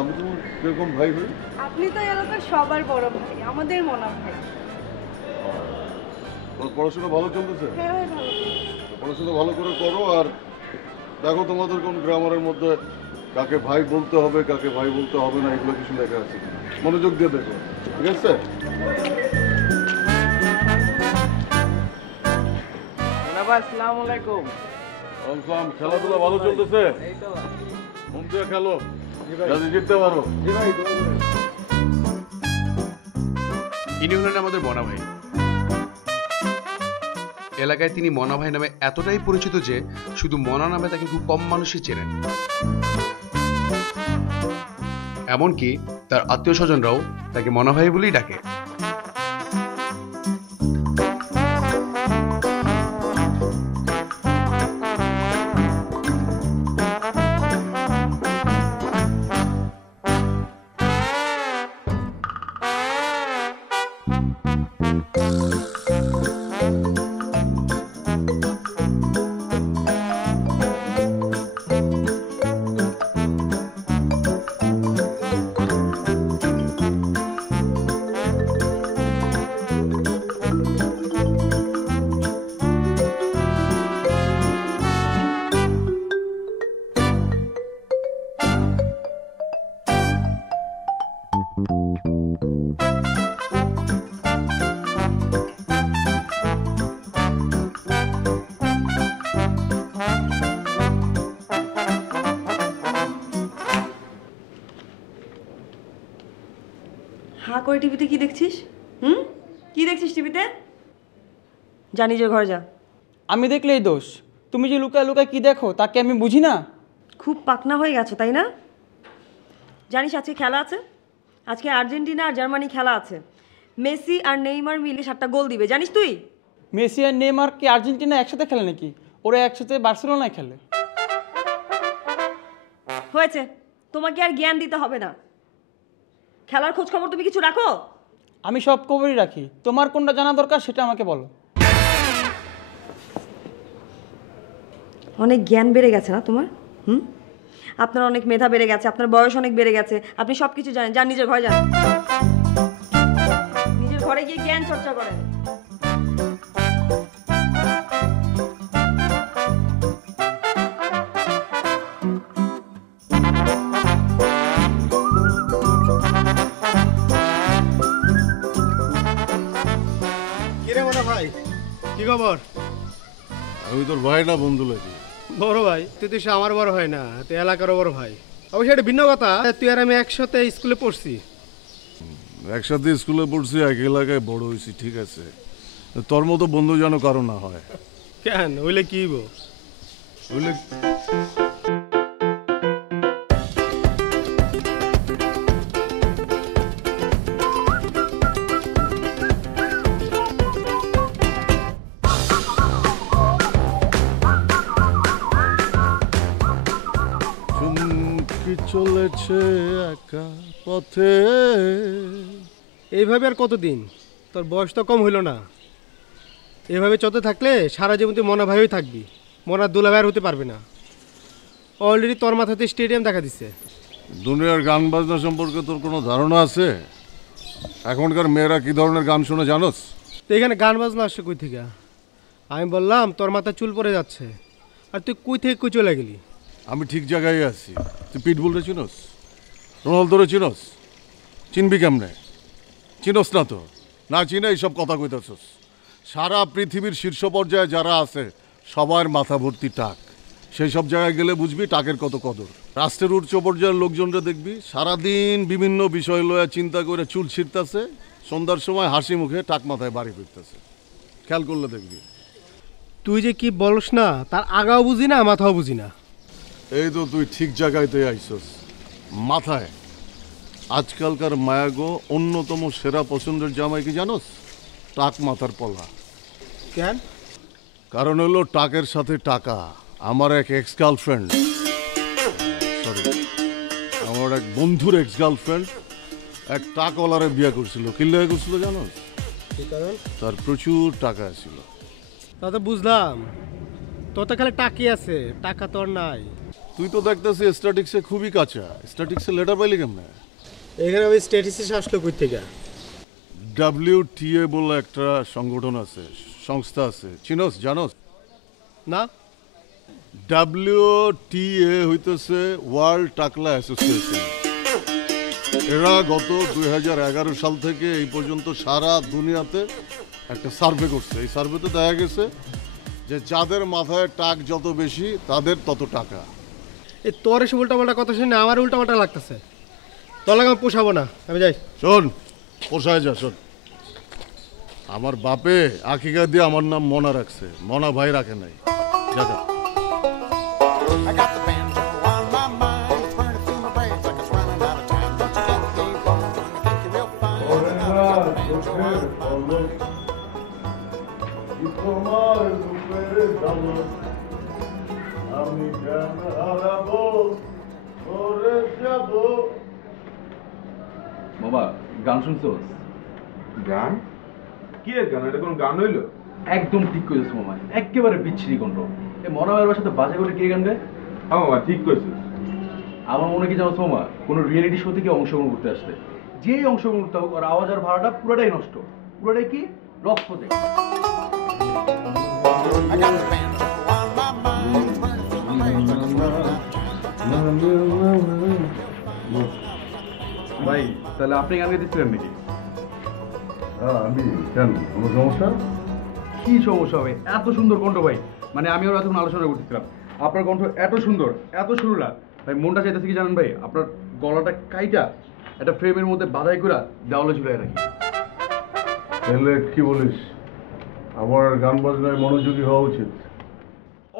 আমি তোমার কিরকম ভাই ভাই? আপনি তো এলাকার সবার বড় ভাই, আমাদের মনা ভাই। পড়াশোনা ভালো চলতেছে? হ্যাঁ ভাই, ভালো। পড়াশোনা ভালো করে করো, আর দেখো তোমাদের কোন গ্রামারের মধ্যে কাকে ভাই বলতে হবে কাকে ভাই বলতে হবে না এগুলো কিছু লেখা আছে, মনোযোগ দিয়ে দেখো, ঠিক আছে? আসসালামু আলাইকুম। খেলাধুলা ভালো চলতেছে? মন দিয়ে খেলো, যাতে জিততে পারো। ইনি হলেন আমাদের মনা ভাই। এলাকায় তিনি মনা ভাই নামে এতটাই পরিচিত যে শুধু মনা নামে তাকে খুব কম মানুষই চেনেন। এমনকি তার আত্মীয় স্বজনরাও তাকে মনা ভাই বলেই ডাকে। হা করে টিভিতে কি দেখছিস? কি দেখছিস টিভিতে? যা নিজের ঘরে যা। আমি দেখলেই দোষ, তুমি যে লুকায় লুকায় কি দেখো তাকে আমি বুঝি না? খুব পাকনা হয়ে গেছো তাই না? জানিস আজকে খেলা আছে? আজকে আর্জেন্টিনা আর জার্মানি খেলা আছে। মেসি আর নেইমার মিলে 7টা গোল দিবে, জানিস তুই? মেসি আর নেইমার কি আর্জেন্টিনা একসাথে খেলে নাকি? ওরা একসাথে বার্সেলোনায় খেলে। হয়েছে, তোমাকে আর জ্ঞান দিতে হবে না। খেলার খোঁজ খবর তুমি কিছু রাখো? আমি সব খবরই রাখি, তোমার কোনটা জানা দরকার সেটা আমাকে বলো। অনেক জ্ঞান বেড়ে গেছে না তোমার? আপনার অনেক মেধা বেড়ে গেছে, আপনার বয়স অনেক বেড়ে গেছে, আপনি সব কিছু জানেন। যান নিজের ঘরে যান, নিজের ঘরে গিয়ে জ্ঞান চর্চা করেন। কিরে মনে ভাই, কি খবর? আমি তোর ভাই না বন্ধু লাগি? বড় ভাই তুই তো সে আমার বড় হয় না, তুই এলাকারও বড় ভাই। অবশ্যই এটা ভিন্ন কথা, তুই আর আমি একসাথে স্কুলে পড়ছি। একসাথে স্কুলে পড়ছি, এক এলাকায় বড় হয়েছি, ঠিক আছে। তোর মতো বন্ধু যেন কারো না হয়। কেন হইলে কি হইব? বুঝলি? চলেছে একা পথে। এইভাবে আর কতদিন? তোর বয়স তো কম হইল না। এইভাবে চলতে থাকলে সারা জীবন তুই মনা ভাইই থাকবি, মনার দুলাভাইয়ের হতে পারবে না। অলরেডি তোর মাথাতে স্টেডিয়াম দেখা দিচ্ছে। দুনিয়ার গান বাজনা সম্পর্কে তোর কোনো ধারণা আছে? এখনকার মেয়েরা কি ধরনের গান শুনে জানোস? তো এখানে গান বাজনা আসছে কই থেকে? আমি বললাম তোর মাথা চুল পড়ে যাচ্ছে, আর তুই কই থেকে কই চলে গেলি? আমি ঠিক জায়গায় আছি। তুই পিটবুলরে চিনোস? রোনালদোরে চিনোস? চিনবি কেমনে? চিনোস না তো? না চিনে এইসব কথা কইতেছস। সারা পৃথিবীর শীর্ষ পর্যায়ে যারা আছে সবার মাথা ভর্তি টাক। সেই সব জায়গায় গেলে বুঝবি টাকের কত কদর। রাষ্ট্রের উচ্চ পর্যায়ের লোকজনরা দেখবি সারাদিন বিভিন্ন বিষয় লয়া চিন্তা করে চুল ছিঁড়তেছে, সন্ধ্যার সময় হাসি মুখে টাক মাথায় বাড়ি ফিরতেছে। খেয়াল করলে দেখবি। তুই যে কি বলস না, তার আগাও বুঝি না মাথাও বুঝি না। এই তো তুই ঠিক জায়গায়তে আইসস। মাথায় আজকালকার মায়াগো অন্যতম সেরা পছন্দের জামাই কি জানোস? টাক মাথার পলা। কেন? কারণ হলো টাকের সাথে টাকা। আমার এক এক্স গার্লফ্রেন্ড, সরি আমার এক বন্ধুর এক্স গার্লফ্রেন্ড এক টাকওয়ালারে বিয়ে করছিল। কি লেগে করছিল জানোস? কি কারণ? তার প্রচুর টাকা ছিল। তা তো বুঝলাম, তোর তো খালি টাকি আছে, টাকা তোর নাই। তুই তো দেখতেছি স্ট্যাটিক্সে খুবই কাঁচা। স্ট্যাটিক্সে লেটার পাইলি কেমনে? এখানে আমি স্ট্যাটিস্টিক্স আসলো কই থেকে? WTA বলে একটা সংগঠন আছে, সংস্থা আছে, চিনোস জানোস? না। WTA হইতেছে ওয়ার্ল্ড টাকলা অ্যাসোসিয়েশন। এরা গত 2011 সাল থেকে এই পর্যন্ত সারা দুনিয়াতে একটা সার্ভে করছে। এই সার্ভেতে দেখা গেছে যে যাদের মাথায় টাক যত বেশি তাদের তত টাকা। এই তোর এসব উল্টাপাল্টা কথা শুনে আমার উল্টাপাল্টা লাগতেছে। তোর লাগে আমি পোষাবো না, আমি যাই। শোন, পোষায় যা। শোন, আমার বাপে আকিকা দিয়ে আমার নাম মনা রাখছে, মনা ভাই রাখে নাই। যা। I got the banjo on my mind, it's burning through my brains like it's running out of time. Don't you get me wrong, I think you're real fine. বাবা, গান শুনছোস? গান? কি এর গান? এটা কোন গান হইলো? একদম ঠিক করেছিস মামা, একেবারে বিচ্ছিরি কণ্ঠ। এই মনামের বাসাতে বাজে করে কে গান গায়? হ্যাঁ মামা, ঠিক কইছিস। আমার মনে কি জানোস মামা, কোনো রিয়েলিটি শো থেকে অংশগ্রহণ করতে আসতে, যেই অংশগ্রহণ করতে হোক ওর আওয়াজ আর ভাড়াটা পুরোটাই নষ্ট, পুরোটাই কি রক্ত দেয়। I got the banjo on my mind, it's burning through my brains like it's running out of time. ভাই, তাহলে আপনি গান গাইতেছিলেন নাকি? আমি কেন, কোনো সমস্যা? কি সমস্যা হবে? এত সুন্দর কণ্ঠ ভাই, মানে আমি ওর এতক্ষণ আলোচনা করতেছিলাম, আপনার কণ্ঠ এত সুন্দর, এত সুরলা ভাই, মনটা চাইতেছে কি জানেন ভাই, আপনার গলাটা কাইটা একটা ফ্রেমের মধ্যে বাঁধাই করে দেওয়ালে ঝুলাই রাখি। তাহলে কি বলিস, আমার গান বাজনায় মনোযোগী হওয়া উচিত?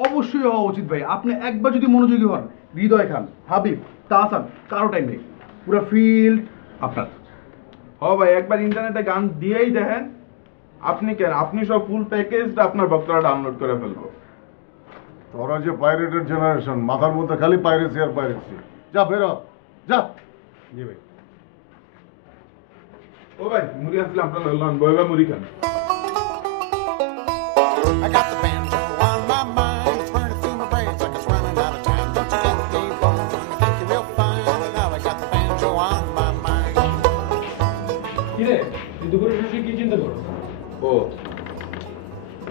অবশ্যই হওয়া উচিত ভাই। আপনি একবার যদি মনোযোগী হন, হৃদয় খান, হাবিব, তাহসান, কারো টাইম নেই, পুরো ফিল্ড আপনার। হ ভাই, একবার ইন্টারনেটে গান দিয়েই দেখেন। আপনি কেন, আপনি সব ফুল প্যাকেজটা আপনার ভক্তরা ডাউনলোড করে ফেলবো। তোরা যে পাইরেটের জেনারেশন, মাথার মধ্যে খালি পাইরেসি আর পাইরেসি। যা বেরো, যা। জি ভাই। ও ভাই, মুড়ি আসলে আপনার লন বইবা মুড়ি খান। I got the banjo on my mind, it's burning through my brains like it's running out of time. Don't you get me wrong, I think you're real fine. And now I got the banjo on my mind. কিরে, তুই দুপুরে বসে কি চিন্তা করো? ও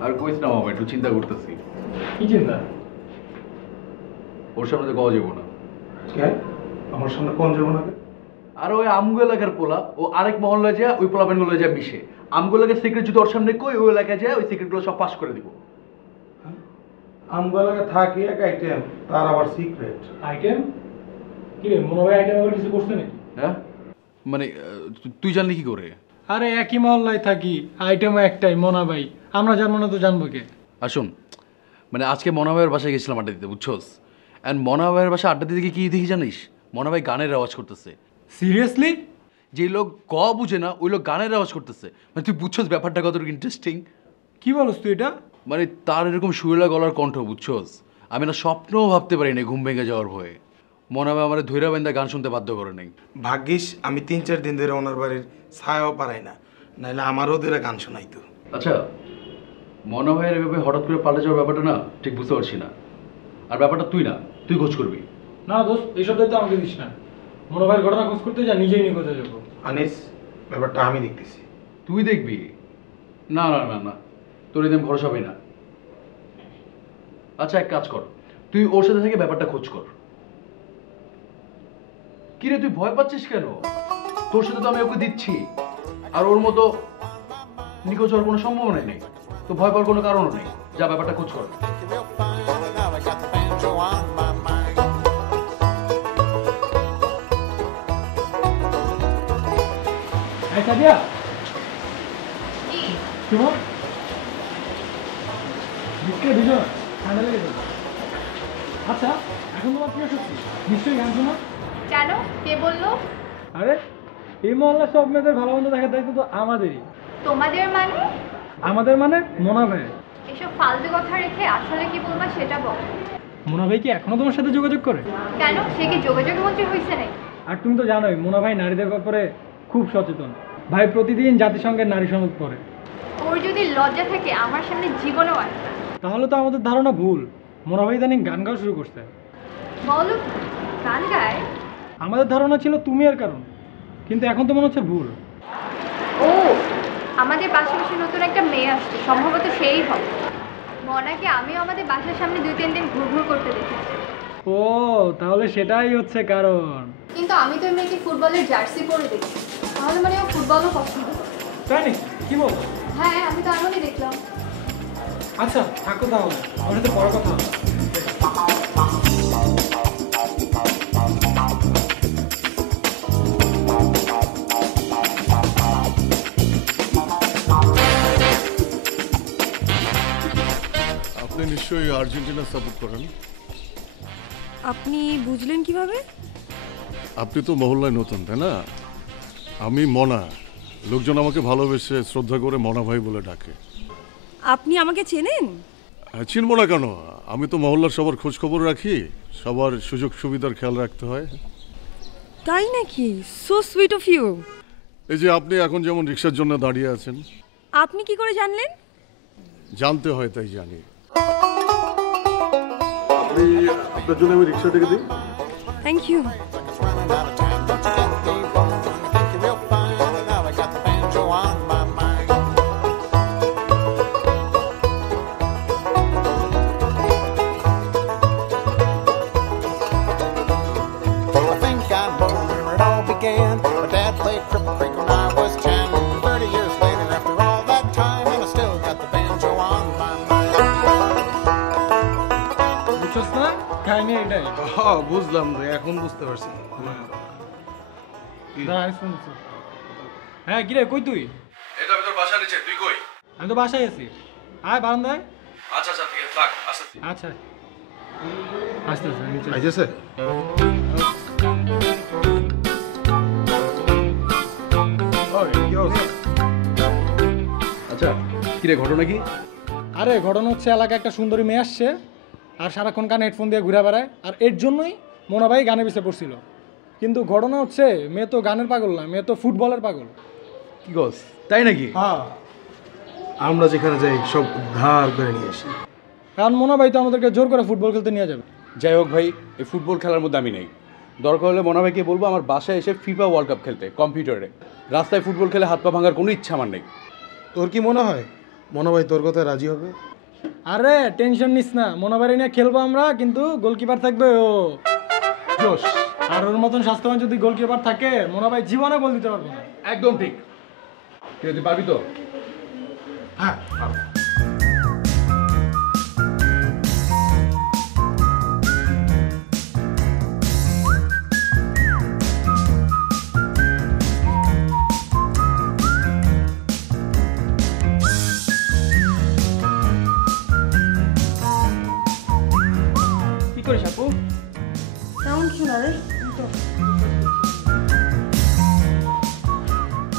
আর কইস না মামা, একটু চিন্তা করতেছি। কি চিন্তা? ওর সামনে তো কওয়া যাবো না। কেন? আমার সামনে কোন যাবো না? আর ওই আমগো এলাকার পোলা ও আরেক মহল্লায় যায় ওই পোলাপেনগুলো যায় মিশে, আমগো এলাকার সিক্রেট যদি ওর সামনে কই, ওই এলাকায় যায় ওই সিক্রেটগুলো সব পাস করে দিব। আমগুলাকে থাকি এক আইটেম, তার আবার সিক্রেট আইটেম? কিরে, মনে হয় আইটেম আবার কিছু করছে নাকি? হ্যাঁ, মানে তুই জানলি কি করে? আরে একই মহল্লায় থাকি, আইটেমও একটাই, মনা ভাই। আমরা জানবো না তো জানবো কে? আসুন, মানে আজকে মনা ভাইয়ের বাসায় গেছিলাম আড্ডা দিতে, বুঝছোস? অ্যান্ড মনা ভাইয়ের বাসায় আড্ডা দিতে গিয়ে কি দেখি জানিস? মনা ভাই গানের আওয়াজ করতেছে। সিরিয়াসলি? যে লোক গ বুঝে না ওই লোক গানের আওয়াজ করতেছে। মানে তুই বুঝছোস ব্যাপারটা কতটুকু ইন্টারেস্টিং? কি বলস তুই এটা? মানে তার এরকম সুরেলা গলার কণ্ঠ, বুঝছোস? আমি না স্বপ্নও ভাবতে পারি না ঘুম ভেঙে যাওয়ার ভয়ে। মনে হয় আমার ধৈর্য বেন্দা গান শুনতে বাধ্য করে নাই। ভাগ্যিস আমি 3-4 দিন ধরে ওনার বাড়ির ছায়াও পারাই না, নাহলে আমারও ধরে গান শোনাইতো। আচ্ছা, মনে হয় এভাবে হঠাৎ করে পাল্টে যাওয়ার ব্যাপারটা না ঠিক বুঝতে পারছি না। আর ব্যাপারটা তুই না, তুই খোঁজ করবি। না দোস্ত, এইসব দায়িত্ব আমাকে দিস না। মনে ভাইয়ের ঘটনা খোঁজ করতে যা, নিজেই নিখোঁজ হয়ে যাবো। আনিস, ব্যাপারটা আমি দেখতেছি। তুই দেখবি? না না না না, তোর এদিন ভরসা পাই না। আচ্ছা, এক কাজ কর, তুই ওর সাথে থেকে ব্যাপারটা খোঁজ কর। কিরে, তুই ভয় পাচ্ছিস কেন? তোর সাথে তো আমি ওকে দিচ্ছি, আর ওর মতো নিখোঁজ হওয়ার কোনো সম্ভাবনাই নেই, তো ভয় পাওয়ার কোনো কারণও নেই। যা, ব্যাপারটা খোঁজ কর। Think you're real fine. And now I got the banjo on my mind. এই সাদিয়া, শোনো, বিস্কুট দিছো না? ঠান্ডা লেগে যাবে। আচ্ছা, এখন তোমার প্রিয় সত্যি নিশ্চয়ই গান শোনো। কেন? কে বললো? আরে, এই মহল্লার সব মেয়েদের ভালো মন্দ দেখার দায়িত্ব তো আমাদেরই। তোমাদের মানে? আমাদের মানে মোনা ভাই। এসব ফালতু কথা রেখে আসলে কি বলবা সেটা বল। মোনা ভাই কি এখনো তোমার সাথে যোগাযোগ করে? কেন? সে কি যোগাযোগ মন্ত্রী হয়েছে নাকি? আর তুমি তো জানোই মোনা ভাই নারীদের ব্যাপারে খুব সচেতন। ভাই প্রতিদিন জাতিসংঘের নারী সনদ পড়ে। ওর যদি লজ্জা থাকে আমার সামনে জীবনেও আসবে না। তাহলে তো আমাদের ধারণা ভুল, মোনা ভাই ইদানিং গান গাওয়া শুরু করছে। বলো গান গায়? আমাদের ধারণা ছিল তুমি এর কারণ, কিন্তু এখন তো মনে হচ্ছে ভুল। ও আমাদের পাশাপাশি নতুন একটা মেয়ে আসছে, সম্ভবত সেই হবে। মনাকে আমিও আমাদের বাসার সামনে 2-3 দিন ঘুরঘুর করতে দেখেছি। ও তাহলে সেটাই হচ্ছে কারণ। কিন্তু আমি তো মেয়েকে ফুটবলের জার্সি পরে দেখি, তাহলে মানে ও ফুটবলও পছন্দ করে। তাই নাকি? কি বলবো? হ্যাঁ আমি তো এমনই দেখলাম। আচ্ছা থাকো তাহলে, আমার সাথে পরে কথা হবে। আপনি নিশ্চয়ই আর্জেন্টিনা সাপোর্ট করেন। আপনি বুঝলেন কিভাবে? আপনি তো মহল্লায় নতুন, তাই না? আমি মনা, লোকজন আমাকে ভালোবেসে শ্রদ্ধা করে মনা ভাই বলে ডাকে। আপনি আমাকে চেনেন? চিনবো না কেন? আমি তো মহল্লার সবার খোঁজ খবর রাখি, সবার সুযোগ সুবিধার খেয়াল রাখতে হয়। তাই নাকি? So sweet of you. এই যে আপনি এখন যেমন রিক্সার জন্য দাঁড়িয়ে আছেন। আপনি কি করে জানলেন? জানতে হয় তাই জানি। আপনার জন্য আমি রিক্সা থেকে দিই। Thank you. Running out of time, don't you get me wrong. Think you're real fine, and now I got the banjo on my mind. I think I know where it all began. My dad played Cripple Creek when I was 10. 30 years later, after all that time, and I still got the banjo on my mind. বুঝছস না, কাহিনী এটাই। বুঝলাম রে, এখন বুঝতে পারছি। হ্যাঁ কিরে, কই তুই? এই তো আমি তোর বাসা নিচে, তুই কই? আমি তো বাসায় আছি। আয় বারান্দায়। আচ্ছা আচ্ছা ঠিক আছে, থাক আসতে। আচ্ছা আসতে নিচে। আইতেছে? আচ্ছা কিরে, ঘটনা কি? আরে ঘটনা হচ্ছে, এলাকায় একটা সুন্দরী মেয়ে আসছে আর সারাক্ষণ কানে হেডফোন দিয়ে ঘুরে বেড়ায়, আর এর জন্যই মোনা ভাই গানে পিছিয়ে পড়ছিল। কিন্তু ঘটনা হচ্ছে, মেয়ে তো গানের পাগল না, মেয়ে তো ফুটবলের পাগল। কি গস, তাই নাকি? হ্যাঁ, আমরা যেখানে যাই সব ধার করে নিয়ে আসি। কারণ মোনা ভাই তো আমাদেরকে জোর করে ফুটবল খেলতে নিয়ে যাবে। যাই হোক ভাই, এই ফুটবল খেলার মধ্যে আমি নেই। দরকার হলে মনা ভাইকে বলবো আমার বাসায় এসে ফিফা ওয়ার্ল্ড কাপ খেলতে কম্পিউটারে। রাস্তায় ফুটবল খেলে হাত পা ভাঙার কোনো ইচ্ছা আমার নেই। তোর কি মনে হয় মনে ভাই তোর কথায় রাজি হবে? আরে টেনশন নিস না, মোনা ভাই নিয়ে খেলবো আমরা, কিন্তু গোলকিপার থাকবে ও জোশ। আর ওর মতন স্বাস্থ্যবান যদি গোলকিপার থাকে, মোনা ভাই জীবনে গোল দিতে পারবে না। একদম ঠিক। তুই পারবি তো? হ্যাঁ কি করিস আপু? সাউন্ড শোনা রে।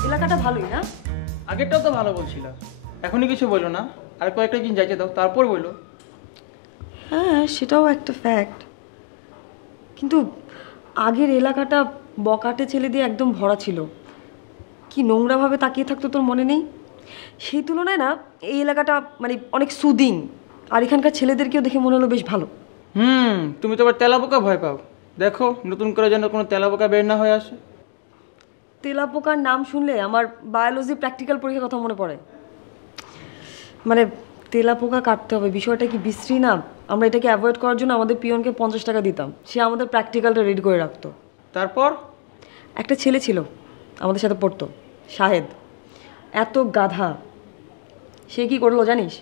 এলাকাটা ভালোই না? আগেরটাও তো ভালো বলছিল, এখনই কিছু বললো না, আর কয়েকটা দিন যাইতে দাও তারপর বললো। হ্যাঁ সেটাও একটা ফ্যাক্ট, কিন্তু আগের এলাকাটা বকাটে ছেলে দিয়ে একদম ভরা ছিল। কি নোংরাভাবে তাকিয়ে থাকতো তোর মনে নেই? সেই তুলনায় না এই এলাকাটা মানে অনেক সুদিং, আর এখানকার ছেলেদেরকেও দেখে মনে হলো বেশ ভালো। তুমি তো আবার তেলাপোকা ভয় পাও, দেখো নতুন করে যেন কোনো তেলাপোকা বের না হয়ে আসে। তেলাপোকার নাম শুনলে আমার বায়োলজি প্র্যাকটিক্যাল পরীক্ষার কথা মনে পড়ে। মানে তেলাপোকা কাটতে হবে, বিষয়টা কি বিশ্রী না? আমরা এটাকে অ্যাভয়েড করার জন্য আমাদের পিয়নকে 50 টাকা দিতাম, সে আমাদের প্র্যাকটিক্যালটা রেডি করে রাখতো। তারপর একটা ছেলে ছিল আমাদের সাথে পড়তো, শাহেদ, এত গাধা। সে কি করলো জানিস?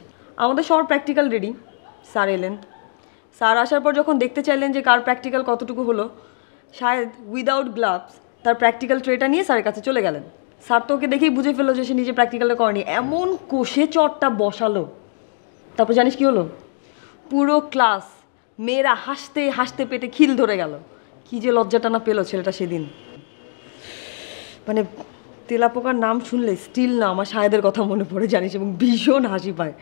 আমাদের সবার প্র্যাকটিক্যাল রেডি, স্যার এলেন। স্যার আসার পর যখন দেখতে চাইলেন যে কার প্র্যাকটিক্যাল কতটুকু হলো, শাহেদ উইদাউট গ্লাভস তার প্র্যাকটিক্যাল ট্রেটা নিয়ে স্যারের কাছে চলে গেলেন। স্যার তো ওকে দেখেই বুঝে ফেললো যে সে নিজে প্র্যাকটিক্যালটা করেনি, এমন কষে চটটা বসালো। তারপর জানিস কি হলো? পুরো ক্লাস মেয়েরা হাসতে হাসতে পেটে খিল ধরে গেল। কি যে লজ্জাটা না পেলো ছেলেটা সেদিন। মানে তেলাপোকার নাম শুনলে স্টিল না আমার শাহেদের কথা মনে পড়ে জানিস, এবং ভীষণ হাসি পায়।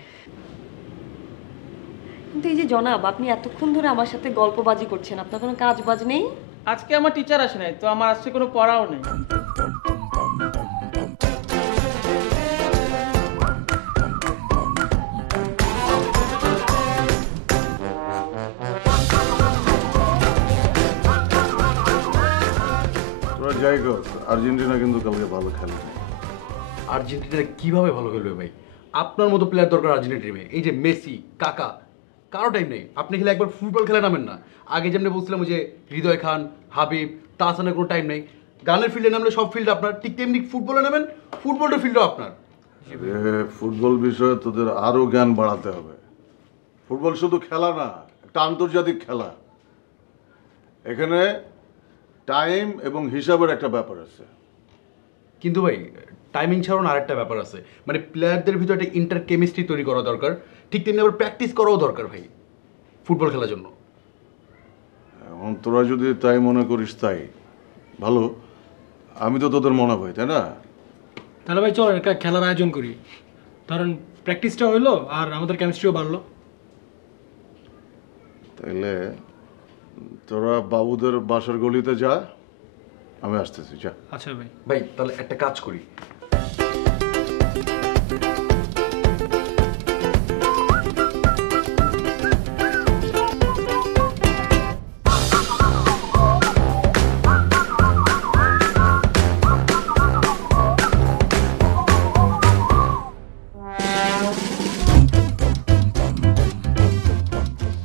কিন্তু এই যে জনাব, আপনি এতক্ষণ ধরে আমার সাথে গল্পবাজি করছেন, আপনার কোনো কাজ বাজ নেই? আজকে আমার টিচার আসে নাই, তো আমার আজকে কোনো পড়াও নেই। যাই হোক আর্জেন্টিনা কিন্তু কালকে ভালো খেলে নাই। আর্জেন্টিনা কিভাবে ভালো খেলবে ভাই? আপনার মতো প্লেয়ার দরকার আর্জেন্টিনা টিমে। এই যে মেসি, কাকা, কারো টাইম নেই। আপনি খেলে একবার ফুটবল খেলে নামেন না। আগে যেমনি বলছিলাম যে হৃদয় খান, হাবিব, তাহসানের কোনো টাইম নেই। গানের ফিল্ডে নামলে সব ফিল্ড আপনার, ঠিক তেমনি ফুটবলে নামেন, ফুটবলটা ফিল্ডও আপনার। ফুটবল বিষয়ে তোদের আরো জ্ঞান বাড়াতে হবে। ফুটবল শুধু খেলা না, একটা আন্তর্জাতিক খেলা। এখানে টাইম এবং হিসাবের একটা ব্যাপার আছে। কিন্তু ভাই টাইমিং ছাড়াও আরেকটা ব্যাপার আছে, মানে প্লেয়ারদের ভিতরে একটা ইন্টার কেমিস্ট্রি তৈরি করা দরকার। ঠিক তেমনি আবার প্র্যাকটিস করাও দরকার ভাই ফুটবল খেলার জন্য। এখন তোরা যদি তাই মনে করিস তাই ভালো, আমি তো তোদের মনে হয়, তাই না? তাহলে ভাই চল একটা খেলার আয়োজন করি, ধরেন প্র্যাকটিসটা হইলো আর আমাদের কেমিস্ট্রিও বাড়লো। তাইলে তোরা বাবুদের বাসার গলিতে যা, আমি আসতেছি, যা। আচ্ছা ভাই। ভাই তাহলে একটা কাজ করি,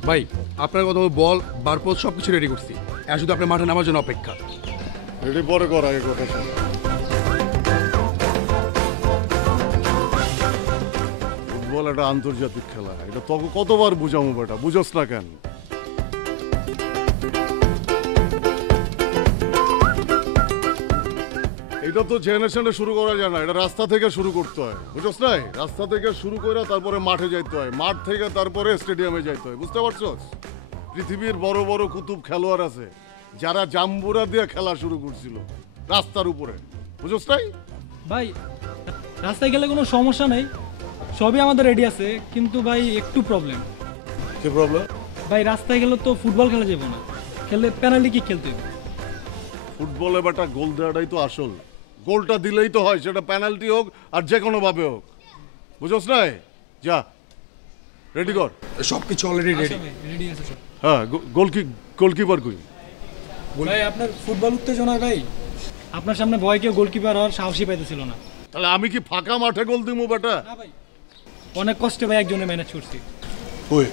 ভাই আপনার কথা বল বারপোজ সব কিছু রেডি করছি, আর শুধু আপনার মাঠে নামার জন্য অপেক্ষা। রেডি পরে কর, আগে কথা শোন। ফুটবল একটা আন্তর্জাতিক খেলা, এটা তোকে কতবার বুঝাবো বেটা, বুঝোস না কেন? এটা তো জেনারেশনে শুরু করা যায় না, এটা রাস্তা থেকে শুরু করতে হয়, বুঝোস নাই? রাস্তা থেকে শুরু করে তারপরে মাঠে যাইতে হয়, মাঠ থেকে তারপরে স্টেডিয়ামে যাইতে হয়, বুঝতে পারছস? পৃথিবীর বড় বড় কুতুব খেলোয়াড় আছে যারা জাম্বুরা দিয়ে খেলা শুরু করছিল রাস্তার উপরে, বুঝোস নাই? ভাই রাস্তায় গেলে কোনো সমস্যা নেই, সবই আমাদের রেডি আছে, কিন্তু ভাই একটু প্রবলেম। কি প্রবলেম? ভাই রাস্তায় গেলে তো ফুটবল খেলা যাবো না, খেললে পেনাল্টি কি খেলতে হবে। ফুটবলে বেটা গোল দেওয়াটাই তো আসল, গোলটা দিলেই তো হয়, সেটা পেনাল্টি হোক আর যে কোনো ভাবে হোক, বুঝোস নাই? যা রেডি কর। সব কিছু অলরেডি রেডি। রেডি আছে সব। হ্যাঁ, গোলকিপার কই? ভাই আপনার ফুটবল উত্তেজনা ভাই, আপনার সামনে ভয় কেউ গোলকিপার হওয়ার সাহসই পাইতেছিল না। তাহলে আমি কি ফাঁকা মাঠে গোল দিমু বেটা? না ভাই, অনেক কষ্টে ভাই একজনে ম্যানেজ করছি। ওই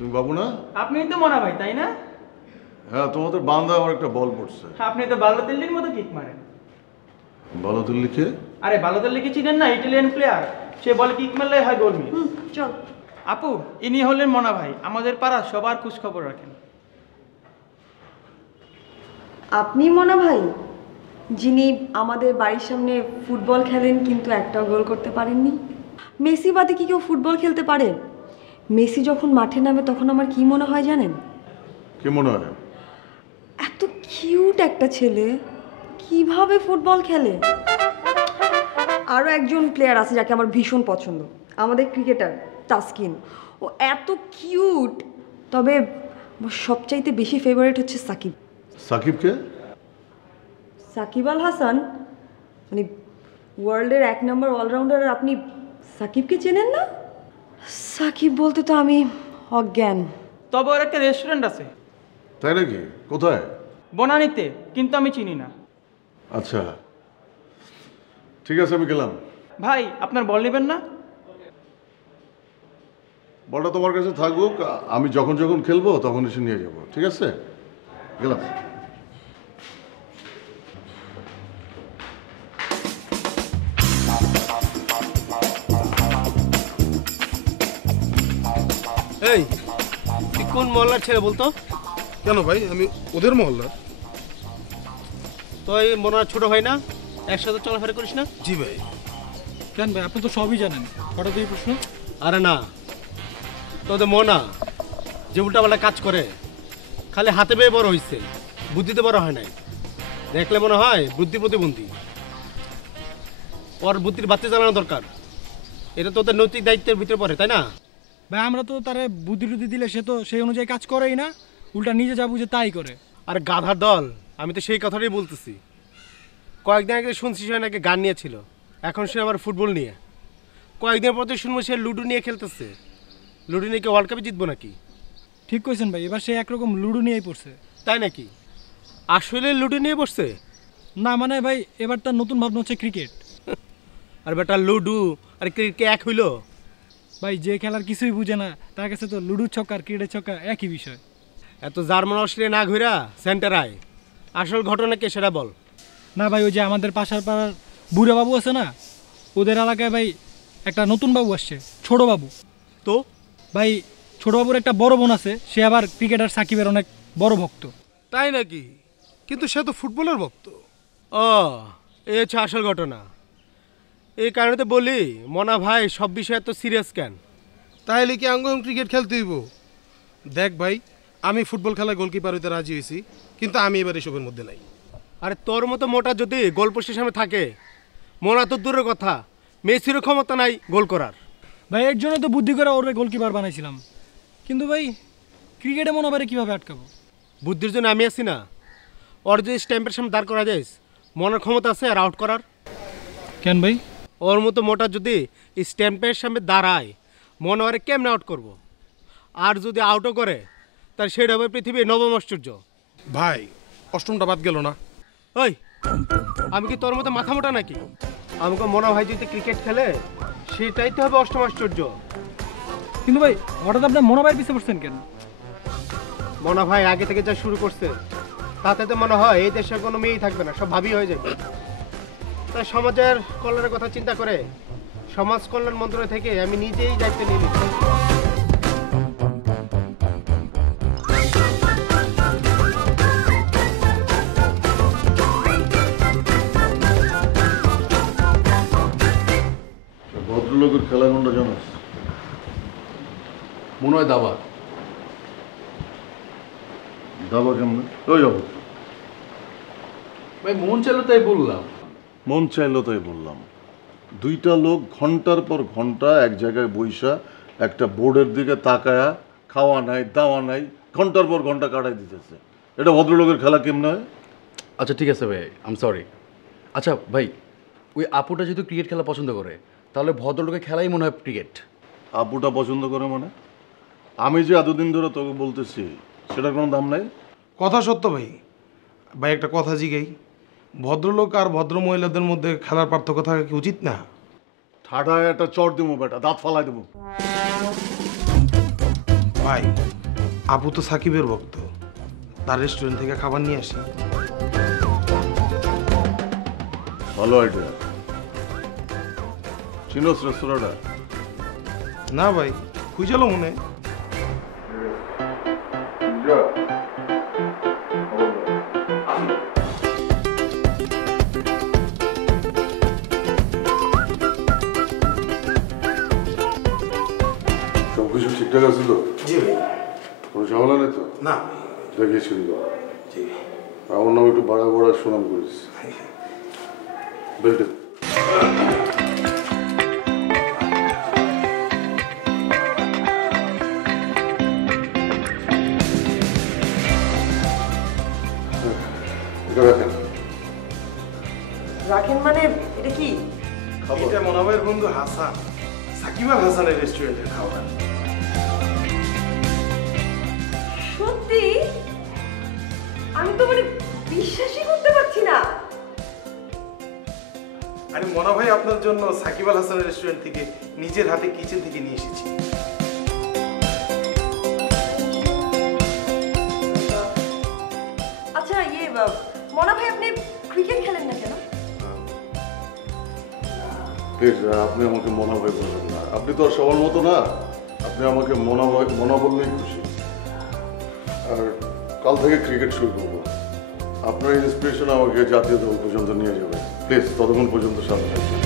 তুমি বাবু না? আপনি তো মনা ভাই তাই না? হ্যাঁ, তোমাদের বান্দা আমার একটা বল পড়ছে। আপনি তো বালোতেল্লির মতো কিক মারেন। বালোতেল্লি কে? আরে বালোতেল্লি কি চিনেন না? ইটালিয়ান প্লেয়ার, সে বলে কিক মারলে হয় গোল মিস। চল। আপু ইনি হলেন মনা ভাই, আমাদের পাড়া সবার খোঁজ খবর রাখেন। আপনি মনা ভাই, যিনি আমাদের বাড়ির সামনে ফুটবল খেলেন কিন্তু একটাও গোল করতে পারেননি? মেসি বাদে কি কেউ ফুটবল খেলতে পারে? মেসি যখন মাঠে নামে তখন আমার কি মনে হয় জানেন? কি মনে হয়? এত কিউট একটা ছেলে কিভাবে ফুটবল খেলে। আরও একজন প্লেয়ার আছে যাকে আমার ভীষণ পছন্দ, আমাদের ক্রিকেটার তাসকিন, ও এত কিউট। তবে সবচাইতে বেশি ফেভারিট হচ্ছে সাকিব। সাকিব কে? সাকিব আল হাসান, মানে ওয়ার্ল্ডের 1 নম্বর অলরাউন্ডার, আর আপনি সাকিবকে চেনেন না? সাকিব বলতে তো আমি অজ্ঞান। তবে ওর একটা রেস্টুরেন্ট আছে। তাই নাকি? কোথায়? বনানীতে, কিন্তু আমি চিনি না। আচ্ছা ঠিক আছে, আমি গেলাম। ভাই আপনার বল নেবেন না? বলটা তোমার কাছে থাকুক, আমি যখন যখন খেলবো তখন এসে নিয়ে যাবো, ঠিক আছে? গেলাম। এই তুই কোন মহল্লার ছেলে বলতো? কেন ভাই, আমি ওদের মহল্লার। তো এই মনে হয় ছোট ভাই না, একসাথে চলাফেরা করিস না? জি ভাই। কেন ভাই, আপনি তো সবই জানেন, হঠাৎ এই প্রশ্ন? আরে না, তোদের মনা যে উল্টাপাল্টা কাজ করে, খালি হাতে পেয়ে বড় হয়েছে, বুদ্ধিতে বড় হয় নাই। দেখলে মনে হয় বুদ্ধি প্রতিবন্ধী। ওর বুদ্ধির বাচ্চা চালানো দরকার, এটা তো ওদের নৈতিক দায়িত্বের ভিতরে পড়ে, তাই না? ভাই আমরা তো তারে বুদ্ধি টুদ্ধি দিলে সে তো সেই অনুযায়ী কাজ করেই না, উল্টা নিজে যা বুঝে তাই করে। আর গাধার দল, আমি তো সেই কথাটাই বলতেছি। কয়েকদিন আগে শুনছি সে নাকি গান নিয়েছিল, এখন সে আবার ফুটবল নিয়ে। কয়েকদিন পর তো শুনবো সে লুডো নিয়ে খেলতেছে। লুডো নিয়ে কি ওয়ার্ল্ড কাপে জিতবো নাকি? ঠিক কইছেন ভাই, এবার সে একরকম লুডো নিয়েই পড়ছে। তাই নাকি? আসলে লুডো নিয়ে বসছে? না মানে ভাই এবার তার নতুন ভাবনা হচ্ছে ক্রিকেট। আর বেটা লুডো আর ক্রিকেট এক হইলো? ভাই যে খেলার কিছুই বুঝে না তার কাছে তো লুডুর ছক্কা আর ক্রিকেটের ছক্কা একই বিষয়। এত জার্মান অস্ট্রেলিয়া না ঘুরা সেন্টার আয়, আসল ঘটনা কে সেটা বল। না ভাই ওই যে আমাদের পাশার পাড়ার বুড়া বাবু আছে না, ওদের এলাকায় ভাই একটা নতুন বাবু আসছে, ছোট বাবু। তো ভাই ছোট বাবুর একটা বড় বোন আছে, সে আবার ক্রিকেটার সাকিবের অনেক বড় ভক্ত। তাই নাকি? কিন্তু সে তো ফুটবলের ভক্ত। ও, এই হচ্ছে আসল ঘটনা। এই কারণে তো বলি মনা ভাই সব বিষয়ে এত সিরিয়াস কেন? তাইলে কি আঙ্গন ক্রিকেট খেলতে হইব? দেখ ভাই, আমি ফুটবল খেলায় গোলকিপার হইতে রাজি হয়েছি, কিন্তু আমি এবার এসবের মধ্যে নাই। আরে তোর মতো মোটা যদি গোল পোস্টের সামনে থাকে, মনা তো দূরের কথা, মেসিরও ক্ষমতা নাই গোল করার। ভাই এর জন্য তো বুদ্ধি করে ওর গোলকিপার বানাইছিলাম, কিন্তু ভাই ক্রিকেটে মনে হয় কীভাবে আটকাবো? বুদ্ধির জন্য আমি আছি না। ওর যদি স্ট্যাম্পের সামনে দাঁড় করা যায়, মনের ক্ষমতা আছে আর আউট করার। কেন ভাই? ওর মতো মোটা যদি স্ট্যাম্পের সামনে দাঁড়ায়, মনে হয় কেমনে আউট করব? আর যদি আউটও করে তার সেটা হবে পৃথিবীর নবম আশ্চর্য। ভাই অষ্টমটা বাদ গেল না? ওই আমি কি তোর মতো মাথা মোটা নাকি? আমাকে মনে হয় যদি ক্রিকেট খেলে সেটাই তো হবে অষ্টম আশ্চর্য। কিন্তু ভাই হঠাৎ আপনার মনে ভাইয়ের পিছিয়ে পড়ছেন কেন? মনা ভাই আগে থেকে যা শুরু করছে তাতে তো মনে হয় এই দেশে কোনো মেয়েই থাকবে না, সব ভাবি হয়ে যাবে। তাই সমাজের কল্যাণের কথা চিন্তা করে সমাজ কল্যাণ মন্ত্রণালয় থেকে আমি নিজেই দায়িত্ব নিয়ে নিচ্ছি। ভদ্রলোকের খেলা কোনটা জানাস? মনে হয় দাবা। দাবা কেমন? ওই অবস্থা ভাই মন চাইলো তাই বললাম। মন চাইলো তাই বললাম। দুইটা লোক ঘন্টার পর ঘন্টা এক জায়গায় বইসা একটা বোর্ডের দিকে তাকায়া, খাওয়া নাই দাওয়া নাই, ঘন্টার পর ঘন্টা কাটাই দিতেছে। এটা ভদ্রলোকের খেলা কেমন হয়? আচ্ছা ঠিক আছে ভাই, আম সরি। আচ্ছা ভাই, ওই আপুটা যেহেতু ক্রিকেট খেলা পছন্দ করে, তাহলে ভদ্রলোকের খেলাই মনে হয় ক্রিকেট। আপুটা পছন্দ করে মানে? আমি যে এতদিন ধরে তোকে বলতেছি সেটার কোনো দাম নাই? কথা সত্য ভাই। ভাই একটা কথা জিগাই, ভদ্রলোক আর ভদ্র মহিলাদের মধ্যে খেলার পার্থক্য থাকা কি উচিত না? ঠাডায় একটা চট দেবো বেটা, দাঁত ফালাই দেবো। ভাই আপু তো সাকিবের ভক্ত, তার রেস্টুরেন্ট থেকে খাবার নিয়ে আসি। ভালো আইডিয়া। চিনোস রেস্তোরাঁটা? না ভাই, খুঁজালো মনে। সবকিছু ঠিকঠাক আছে তো? জি ভাই। কোনো ঝামেলা নেই তো? না দেখিয়েছিলি তো? জি। আমার নাম একটু বাড়া বাড়া সুনাম করিস। বেল্টে রাখেন। রাখেন মানে এটা কি? এটা মনোভাবের বন্ধু হাসান, সাকিব আল হাসানের রেস্টুরেন্টের খাবার। সত্যি? আমি তো মানে বিশ্বাসই করতে পারছি না। আরে মনা ভাই আপনার জন্য সাকিব আল হাসানের রেস্টুরেন্ট থেকে নিজের হাতে কিচেন থেকে নিয়ে এসেছি। আচ্ছা মনা ভাই আপনি ক্রিকেট খেলেন না কেন? প্লিজ আপনি আমাকে মনা ভাই বলবেন না। আপনি তো আর সবার মতো না। আপনি আমাকে মনা বললেই খুশি। আর কাল থেকে ক্রিকেট শুরু করবো। আপনার ইন্সপিরেশন আমাকে জাতীয় দল পর্যন্ত নিয়ে যাবে। প্লিজ ততক্ষণ পর্যন্ত সামনে থাকবেন।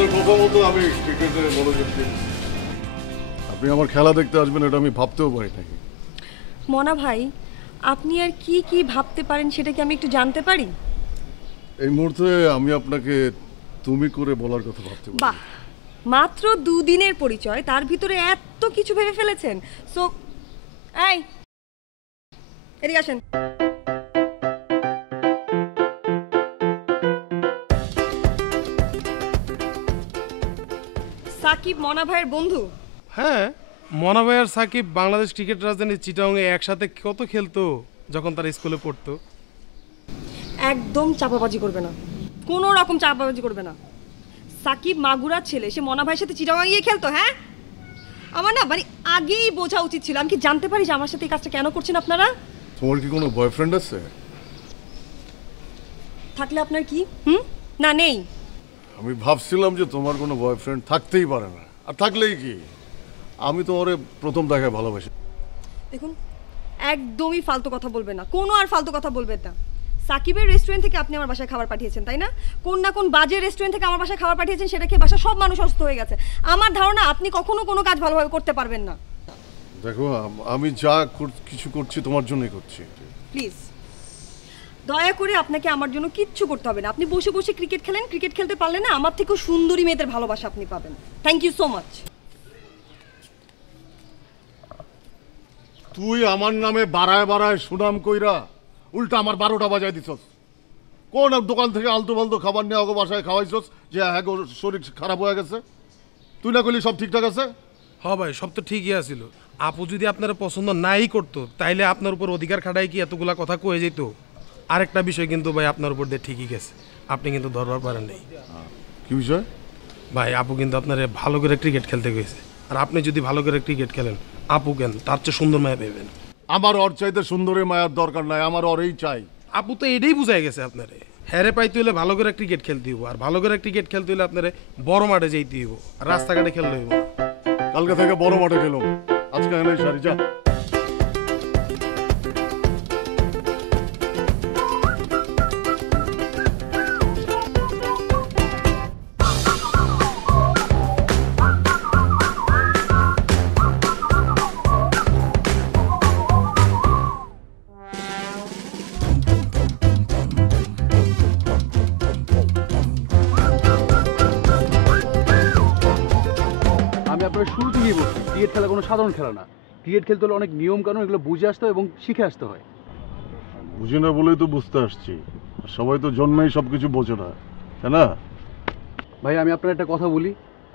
আপনার কথা মতো আমি ক্রিকেটে মনোযোগ দিই। আপনি আমার খেলা দেখতে আসবেন এটা আমি ভাবতেও পারি নাকি। মনা ভাই, আপনি আর কি কি ভাবতে পারেন সেটা কি আমি একটু জানতে পারি? এই মুহূর্তে আমি আপনাকে তুমি করে বলার কথা ভাবতে পারি। বাহ, মাত্র 2 দিনের পরিচয়, তার ভিতরে এত কিছু ভেবে ফেলেছেন। সো এই এদিকে আসেন। সাকিব মনা ভাইয়ের বন্ধু? হ্যাঁ, মনা ভাই আর সাকিব বাংলাদেশ ক্রিকেট রাজধানী চিটাগংয়ে একসাথে কত খেলতো যখন তারা স্কুলে পড়তো। একদম চাপাবাজি করবে না, কোনো রকম চাপাবাজি করবে না। সাকিব মাগুরার ছেলে, সে মনা ভাইয়ের সাথে চিটাগাং গিয়ে খেলতো? হ্যাঁ, আমার না মানে আগেই বোঝা উচিত ছিল। আমি কি জানতে পারি যে আমার সাথে এই কাজটা কেন করছেন আপনারা? তোমার কি কোনো বয়ফ্রেন্ড আছে? থাকলে আপনার কি? না, নেই। আমি ভাবছিলাম যে তোমার কোনো বয়ফ্রেন্ড থাকতেই পারে না, আর থাকলেই কি, আমি তোমারে প্রথম দেখায় ভালোবাসি। দেখুন, একদমই ফালতু কথা বলবেন না, কোনো আর ফালতু কথা বলবেন না। সাকিবের রেস্টুরেন্ট থেকে আপনি আমার বাসায় খাবার পাঠিয়েছেন, তাই না? কোন না কোন বাজে রেস্টুরেন্ট থেকে আমার বাসায় খাবার পাঠিয়েছেন, সেটা খেয়ে বাসার সব মানুষ অসুস্থ হয়ে গেছে। আমার ধারণা আপনি কখনো কোনো কাজ ভালোভাবে করতে পারবেন না। দেখো, আমি যা কিছু করছি তোমার জন্যই করছি। প্লিজ দয়া করে আপনাকে আমার জন্য কিচ্ছু করতে হবে না। আপনি বসে বসে ক্রিকেট খেলেন, ক্রিকেট খেলতে পারলে না আমার থেকেও সুন্দরী মেয়েদের ভালোবাসা আপনি পাবেন। Thank you so much. তুই আমার নামে বাড়ায় বাড়ায় সুনাম কইরা উল্টা আমার 12টা বাজায় দিছস। কোন দোকান থেকে আলতু ফালতু খাবার নিয়ে ওকে বাসায় খাওয়াইছস যে হ্যাঁ গো শরীর খারাপ হয়ে গেছে? তুই না কইলি সব ঠিকঠাক আছে? হ্যাঁ ভাই, সব তো ঠিকই আছিল। আপু যদি আপনারা পছন্দ নাই করতো তাইলে আপনার উপর অধিকার খাটাই কি এতগুলা কথা কয়ে যেত? আরেকটা বিষয় কিন্তু ভাই আপনার উপর দিয়ে ঠিকই গেছে, আপনি কিন্তু ধরবার পারেন নাই। কি বিষয়? ভাই, আপু কিন্তু আপনারে ভালো করে ক্রিকেট খেলতে গেছে, আর আপনি যদি ভালো করে ক্রিকেট খেলেন, আপু কেন তার চেয়ে সুন্দর মায়া পেবেন। আমার ওর চাইতে সুন্দরী মায়ার দরকার নাই, আমার ওরই চাই। আপু তো এটাই বুঝাই গেছে আপনারে। হ্যারে পাইতে হলে ভালো করে ক্রিকেট খেলতে হইব, আর ভালো করে ক্রিকেট খেলতে হলে আপনারে বড় মাঠে যাইতে হইব, আর রাস্তাঘাটে খেলতে হইব। কালকে থেকে বড় মাঠে খেলো, আজকে এনে সারি যা। আমি আপনার শুরু থেকেই বলছি, ক্রিকেট খেলা কোনো সাধারণ খেলা না। ক্রিকেট খেলতে হলে অনেক নিয়ম কানুন, এগুলো বুঝে আসতে হয় এবং শিখে আসতে হয়। বুঝি না বলেই তো বুঝতে আসছি, সবাই তো জন্মেই সব কিছু বোঝে না, তাই না? ভাই, আমি আপনার একটা কথা বলি,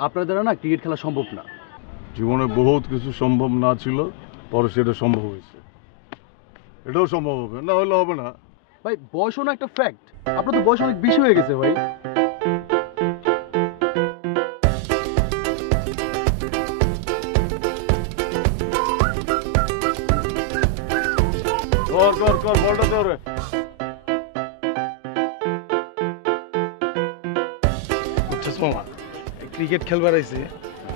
আপনার দ্বারা না ক্রিকেট খেলা সম্ভব না। জীবনে বহুত কিছু সম্ভব না ছিল, পরে সেটা সম্ভব হয়েছে। এটাও সম্ভব হবে, না হলে হবে না। ভাই, বয়সও না একটা ফ্যাক্ট। আপনার তো বয়স অনেক বেশি হয়ে গেছে ভাই। কর বলটা ধরে। ক্রিকেট খেলবার আইছে,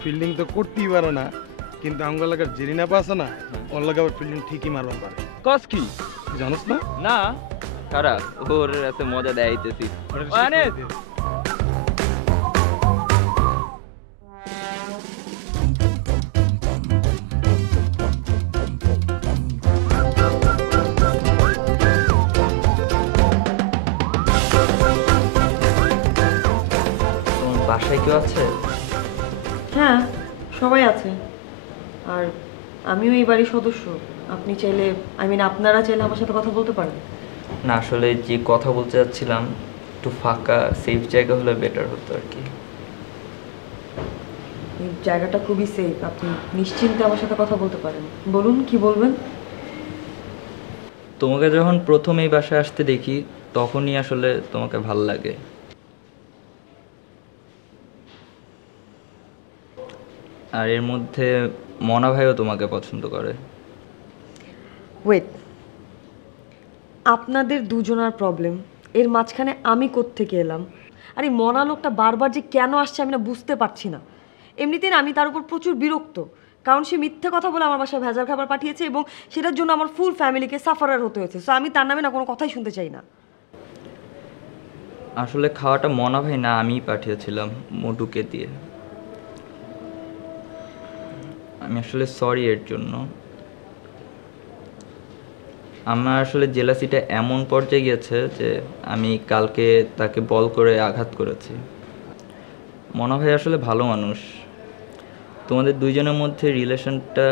ফিল্ডিং তো করতেই পারে না, কিন্তু আঙ্গ এলাকার জেরিনা আছে না, ওর লাগে আবার ফিল্ডিং ঠিকই মারবার পারে। কস কি জানোস না? না, কারা ওর এত মজা দেখাইতেছি মানে। বাসায় কেউ আছে? হ্যাঁ, সবাই আছে, আর আমিও এই বাড়ির সদস্য। আপনি চাইলে, আপনারা চাইলে আমার সাথে কথা বলতে পারেন। না, আসলে যে কথা বলতে যাচ্ছিলাম, একটু ফাঁকা সেফ জায়গা হলে বেটার হতো আর কি। এই জায়গাটা খুবই সেফ, আপনি নিশ্চিন্তে আমার সাথে কথা বলতে পারেন। বলুন, কি বলবেন? তোমাকে যখন প্রথম এই বাসায় আসতে দেখি, তখনই আসলে তোমাকে ভাল লাগে। আর এর মধ্যে মনা ভাইও তোমাকে পছন্দ করে। ওয়েট, আপনাদের দুজনার প্রবলেম, এর মাঝখানে আমি কোত্থেকে এলাম? আর এই মনা লোকটা বারবার যে কেন আসছে আমি না বুঝতে পারছি না। এমনিতেই না আমি তার উপর প্রচুর বিরক্ত, কারণ সে মিথ্যে কথা বলে আমার বাসায় ভেজাল খাবার পাঠিয়েছে এবং সেটার জন্য আমার ফুল ফ্যামিলিকে সাফারার হতে হয়েছে। সো আমি তার নামে না কোনো কথাই শুনতে চাই না। আসলে খাওয়াটা মনা ভাই না, আমিই পাঠিয়েছিলাম মোটুকে দিয়ে। আমি আসলে সরি এর জন্য। আমার আসলে জেলাসিটা এমন পর্যায়ে গেছে যে আমি কালকে তাকে বল করে আঘাত করেছি। মনা ভাই আসলে ভালো মানুষ। তোমাদের দুইজনের মধ্যে রিলেশনটা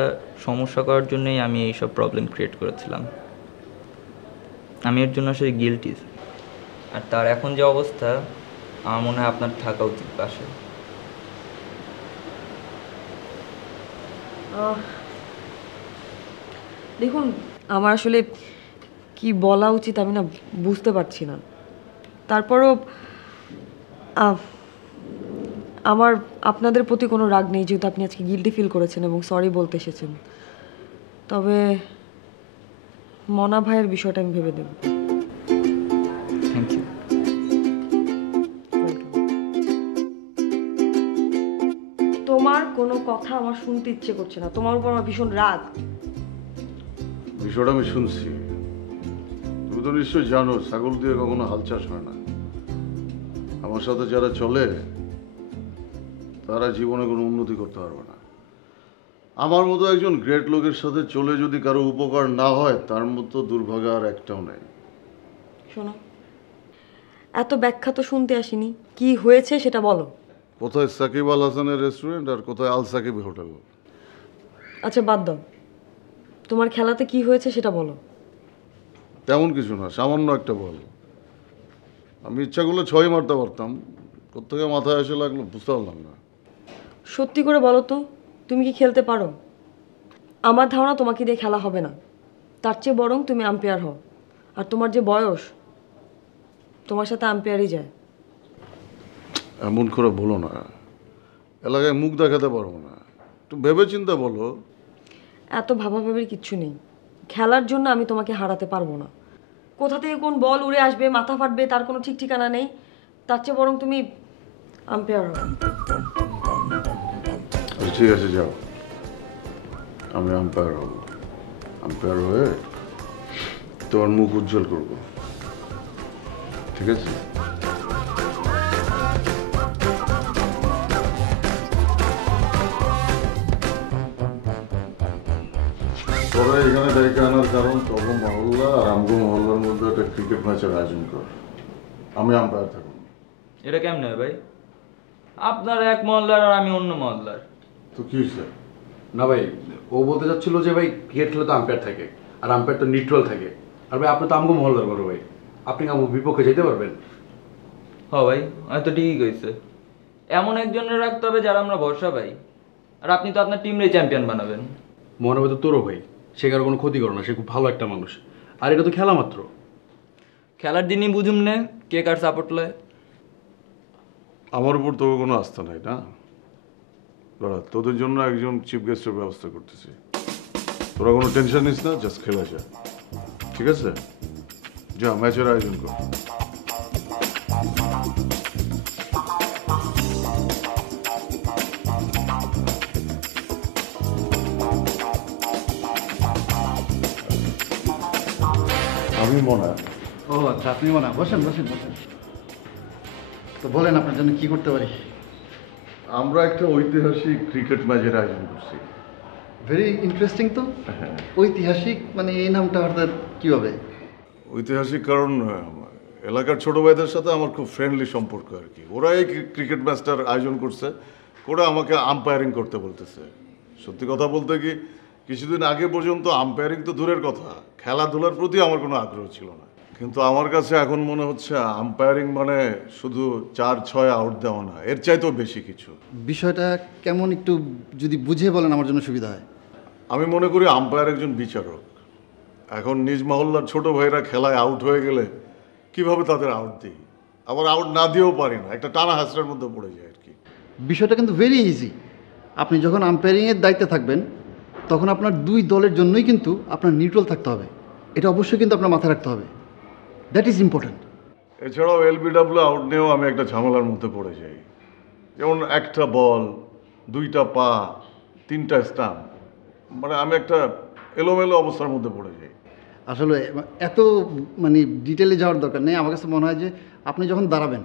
সমস্যা করার জন্যই আমি এইসব প্রবলেম ক্রিয়েট করেছিলাম। আমি এর জন্য আসলে গিল্টি। আর তার এখন যে অবস্থা, আমার মনে হয় আপনার থাকা উচিত পাশে। দেখুন, আমার আসলে কি বলা উচিত আমি না বুঝতে পারছি না। তারপরও আমার আপনাদের প্রতি কোনো রাগ নেই, যেহেতু আপনি আজকে গিল্টি ফিল করেছেন এবং সরি বলতে এসেছেন। তবে মনা ভাইয়ের বিষয়টা আমি ভেবে দেব। Thank you. তোমার কোনো কথা আমার শুনতে ইচ্ছে করছে না, তোমার উপর আমার ভীষণ রাগ। বিষয়টা আমি শুনছি। তুমি তো নিশ্চয়ই জানো ছাগল দিয়ে কখনো হাল চাষ হয় না। আমার সাথে যারা চলে তারা জীবনে কোনো উন্নতি করতে পারবে না। আমার মতো একজন গ্রেট লোকের সাথে চলে যদি কারো উপকার না হয়, তার মতো দুর্ভাগ্য আর একটাও নেই। শোনো, এত ব্যাখ্যা তো শুনতে আসিনি, কি হয়েছে সেটা বলো। কোথায় সাকিব আল হাসানের রেস্টুরেন্ট আর কোথায় আল সাকিব হোটেল? আচ্ছা বাদ দাও, তোমার খেলাতে কি হয়েছে সেটা বলো। তেমন কিছু না, সামান্য একটা বল। আমি ইচ্ছা করলে 6 মারতে পারতাম, কোত্থেকে মাথায় এসে লাগলো বুঝতে পারলাম না। সত্যি করে বলো তো, তুমি কি খেলতে পারো? আমার ধারণা তোমাকে দিয়ে খেলা হবে না, তার চেয়ে বরং তুমি আম্পায়ার হও। আর তোমার যে বয়স, তোমার সাথে আম্পায়ারই যায়। এমন করে বলো না, এলাকায় মুখ দেখাতে পারবো না, একটু ভেবে চিন্তা বলো। এত ভাবাভাবির কিচ্ছু নেই, খেলার জন্য আমি তোমাকে হারাতে পারবো না। কোথা থেকে কোন বল উড়ে আসবে, মাথা ফাটবে, তার কোনো ঠিক ঠিকানা নেই। তার চেয়ে বরং তুমি আম্পায়ার হও। ঠিক আছে, যাও, আমি আম্পায়ার হব। আম্পায়ার হয়ে তোমার মুখ উজ্জ্বল করবো, ঠিক আছে? তবে এখানে ডেকে আনার কারণ তবু মহল্লা আর আমগো মহল্লার মধ্যে একটা ক্রিকেট ম্যাচের আয়োজন কর। আমি আম্পায়ার থাকবো। এটা কেমন হয় ভাই? আপনার এক মহল্লার আর আমি অন্য মহল্লার। তো কি হয়েছে? না ভাই, ও বলতে চাচ্ছিল যে ভাই ক্রিকেট খেলে তো আম্পায়ার থাকে আর আম্পায়ার তো নিউট্রাল থাকে। আর ভাই আপনি তো আমগো মহল্লার বড় ভাই, আপনি আমগো বিপক্ষে যেতে পারবেন? হ্যাঁ ভাই, হয়তো ঠিকই কইছে। এমন একজনের রাখতে হবে যারা আমরা ভরসা পাই। আর আপনি তো আপনার টিমরে চ্যাম্পিয়ন বানাবেন। মনে হয় তো তোরও ভাই, সে কারো কোনো ক্ষতি করো না, সে খুব ভালো একটা মানুষ। আর এটা তো খেলা মাত্র। খেলার দিনই বুঝুম নে কে কার সাপোর্ট লয়। আমার উপর তোর কোনো আস্থা নাই না? দাঁড়া, তোদের জন্য একজন চিফ গেস্টের ব্যবস্থা করতেছি। তোরা কোনো টেনশন নিস না, জাস্ট খেলা যা, ঠিক আছে? যা, ম্যাচের আয়োজন কর। আমি মনে ও আচ্ছা, আপনি মনে বসেন বসেন বসেন। তো বলেন আপনার জন্য কি করতে পারি? আমরা একটা ঐতিহাসিক ক্রিকেট ম্যাচের আয়োজন করছি। ভেরি ইন্টারেস্টিং তো। ঐতিহাসিক মানে এই নামটা হঠাৎ কীভাবে? ঐতিহাসিক কারণ এলাকার ছোট ভাইদের সাথে আমার খুব ফ্রেন্ডলি সম্পর্ক আর কি। ওরা এই ক্রিকেট ম্যাচটার আয়োজন করছে, ওরা আমাকে আম্পায়ারিং করতে বলতেছে। সত্যি কথা বলতে কি, কিছুদিন আগে পর্যন্ত আম্পায়ারিং তো দূরের কথা, খেলাধুলার প্রতি আমার কোনো আগ্রহ ছিল না। কিন্তু আমার কাছে এখন মনে হচ্ছে আম্পায়ারিং মানে শুধু 4-6 আউট দেওয়া না, এর চাইতেও বেশি কিছু। বিষয়টা কেমন একটু যদি বুঝিয়ে বলেন আমার জন্য সুবিধা হয়। আমি মনে করি আম্পায়ার একজন বিচারক। এখন নিজ মহল্লার ছোট ভাইরা খেলায় আউট হয়ে গেলে কিভাবে তাদের আউট দিই, আবার আউট না দিয়েও পারি না, একটা টানা হাসরার মধ্যে পড়ে যায় আর কি। বিষয়টা কিন্তু ভেরি ইজি। আপনি যখন আম্পায়ারিংয়ের দায়িত্বে থাকবেন তখন আপনার দুই দলের জন্যই কিন্তু আপনার নিউট্রাল থাকতে হবে। এটা অবশ্যই কিন্তু আপনার মাথায় রাখতে হবে, দ্যাট ইজ ইম্পর্ট্যান্ট। এছাড়াও এলবিডব্লিউ আউট নিয়েও আমি একটা ঝামেলার মধ্যে পড়ে যাই। যেমন একটা বল, 2টা পা, 3টা স্টাম্প, মানে আমি একটা এলোমেলো অবস্থার মধ্যে পড়ে যাই। আসলে এত মানে ডিটেলে যাওয়ার দরকার নেই। আমার কাছে মনে হয় যে আপনি যখন দাঁড়াবেন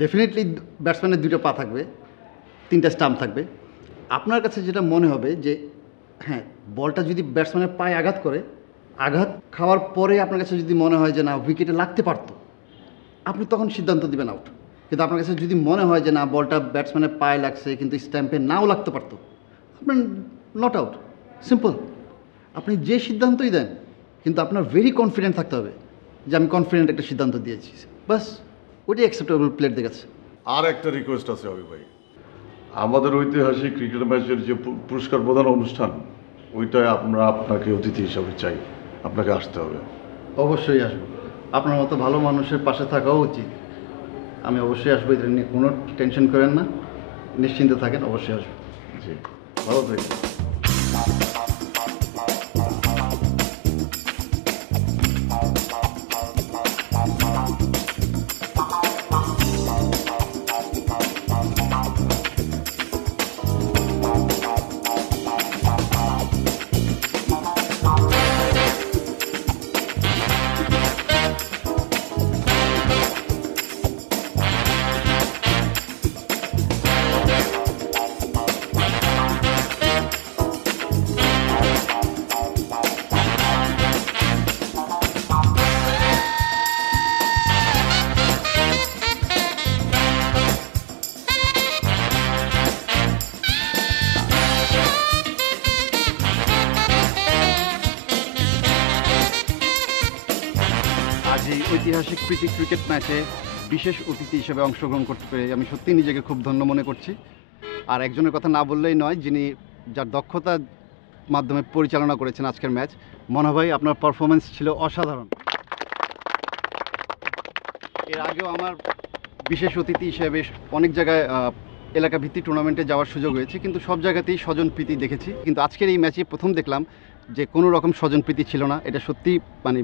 ডেফিনেটলি ব্যাটসম্যানের 2টা পা থাকবে, 3টা স্টাম্প থাকবে। আপনার কাছে যেটা মনে হবে যে হ্যাঁ বলটা যদি ব্যাটসম্যানের পায়ে আঘাত করে, আঘাত খাওয়ার পরে আপনার কাছে যদি মনে হয় যে না উইকেটে লাগতে পারতো, আপনি তখন সিদ্ধান্ত দিবেন আউট। কিন্তু আপনার কাছে যদি মনে হয় যে না বলটা ব্যাটসম্যানের পায়ে লাগছে কিন্তু স্ট্যাম্পে নাও লাগতে পারতো, আপনার নট আউট, সিম্পল। আপনি যে সিদ্ধান্তই দেন কিন্তু আপনার ভেরি কনফিডেন্ট থাকতে হবে যে আমি কনফিডেন্ট একটা সিদ্ধান্ত দিয়েছি, বাস ওইটাই অ্যাকসেপ্টেবল প্লেয়ারদের কাছে। আর একটা রিকোয়েস্ট আছে অভি ভাই, আমাদের ঐতিহাসিক ক্রিকেট ম্যাচের যে পুরস্কার প্রদান অনুষ্ঠান, ওইটায় আমরা আপনাকে অতিথি হিসাবে চাই, আপনাকে আসতে হবে। অবশ্যই আসবো, আপনার মতো ভালো মানুষের পাশে থাকাও উচিত। আমি অবশ্যই আসবো, এটা নিয়ে কোনো টেনশন করেন না, নিশ্চিন্তে থাকেন, অবশ্যই আসবো। জি, ভালো থাকবেন। আজ এই ঐতিহাসিক প্রীতি ক্রিকেট ম্যাচে বিশেষ অতিথি হিসেবে অংশগ্রহণ করতে পেরে আমি সত্যিই নিজেকে খুব ধন্য মনে করছি। আর একজনের কথা না বললেই নয়, যিনি যার দক্ষতার মাধ্যমে পরিচালনা করেছেন আজকের ম্যাচ। মনা ভাই, আপনার পারফরমেন্স ছিল অসাধারণ। এর আগেও আমার বিশেষ অতিথি হিসেবে অনেক জায়গায় এলাকা ভিত্তিক টুর্নামেন্টে যাওয়ার সুযোগ হয়েছে, কিন্তু সব জায়গাতেই স্বজনপ্রীতি দেখেছি। কিন্তু আজকের এই ম্যাচে প্রথম দেখলাম যে কোনো রকম স্বজনপ্রীতি ছিল না। এটা সত্যি মানে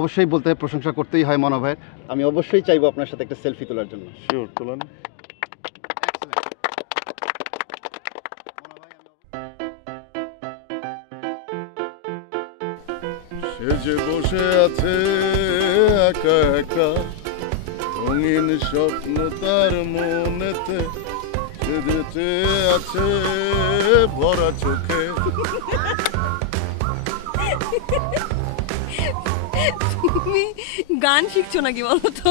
অবশ্যই বলতে হয়, প্রশংসা করতেই হয় মনা ভাইয়ের। আমি অবশ্যই চাইবো আপনার সাথে একটা সেলফি তোলার জন্য। শিওর, তোলেন। সে যে বসে আছে একা একা, রঙিন স্বপ্ন তার মনেতে, সে যেতে আছে ভরা চোখে। তুমি গান শিখছো নাকি বলো তো?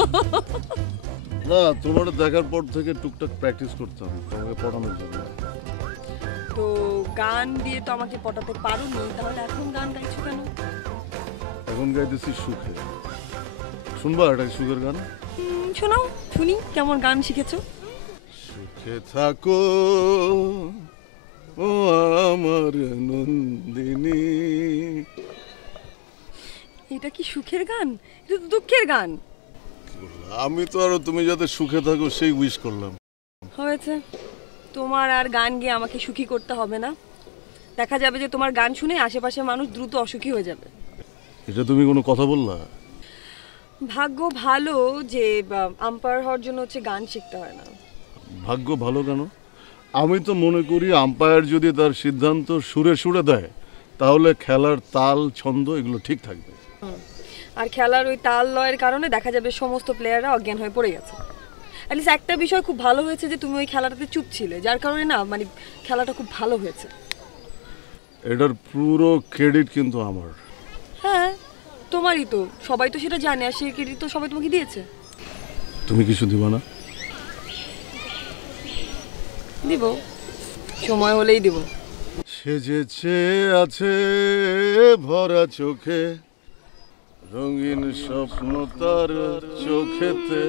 না, তোমার দেখার পর থেকে টুকটাক প্র্যাকটিস করতাম তোমাকে পড়ানোর জন্য। তো গান দিয়ে তো আমাকে পটাতে পারোনি, তাহলে এখন গান গাইছো কেন? এখন গাইতেছি সুখে। শুনবা এটা সুখের গান? শোনাও শুনি, কেমন গান শিখেছো? সুখে থাকো ও আমার নন্দিনী। এটা কি সুখের গান? এটা তো দুঃখের গান। আমি তো আরো তুমি যাতে সুখে থাকো সেই উইশ করলাম। হয়েছে, তোমার আর গান গিয়ে আমাকে সুখী করতে হবে না। দেখা যাবে যে তোমার গান শুনে আশেপাশের মানুষ দ্রুত অসুখী হয়ে যাবে। এটা তুমি কোনো কথা বললা? ভাগ্য ভালো যে আম্পায়ার হওয়ার জন্য হচ্ছে গান শিখতে হয় না। ভাগ্য ভালো কেন? আমি তো মনে করি আম্পায়ার যদি তার সিদ্ধান্ত সুরে সুরে দেয়, তাহলে খেলার তাল ছন্দ এগুলো ঠিক থাকবে। আর খেলার ওই তাল লয়ের কারণে দেখা যাবে সমস্ত প্লেয়াররা অজ্ঞান হয়ে পড়ে গেছে। অ্যাটলিস্ট একটা বিষয় খুব ভালো হয়েছে যে তুমি ওই খেলাটাতে চুপ ছিলে, যার কারণে না মানে খেলাটা খুব ভালো হয়েছে। এটার পুরো ক্রেডিট কিন্তু আমার। হ্যাঁ, তোমারই তো, সবাই তো সেটা জানে, আর সেই ক্রেডিট তো সবাই তোমাকে দিয়েছে। তুমি কিছু দিবা না? দিব, সময় হলেই দিব। সেজেছে আছে ভরা চোখে, রঙিন স্বপ্ন তার চোখেতে,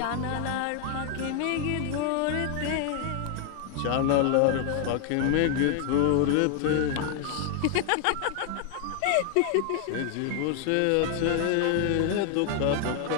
জানালার ফাঁকে মেঘে ধরতে, জানালার ফাঁকে মেঘে ধরতে, সে যে বসে আছে দোকা দোকা।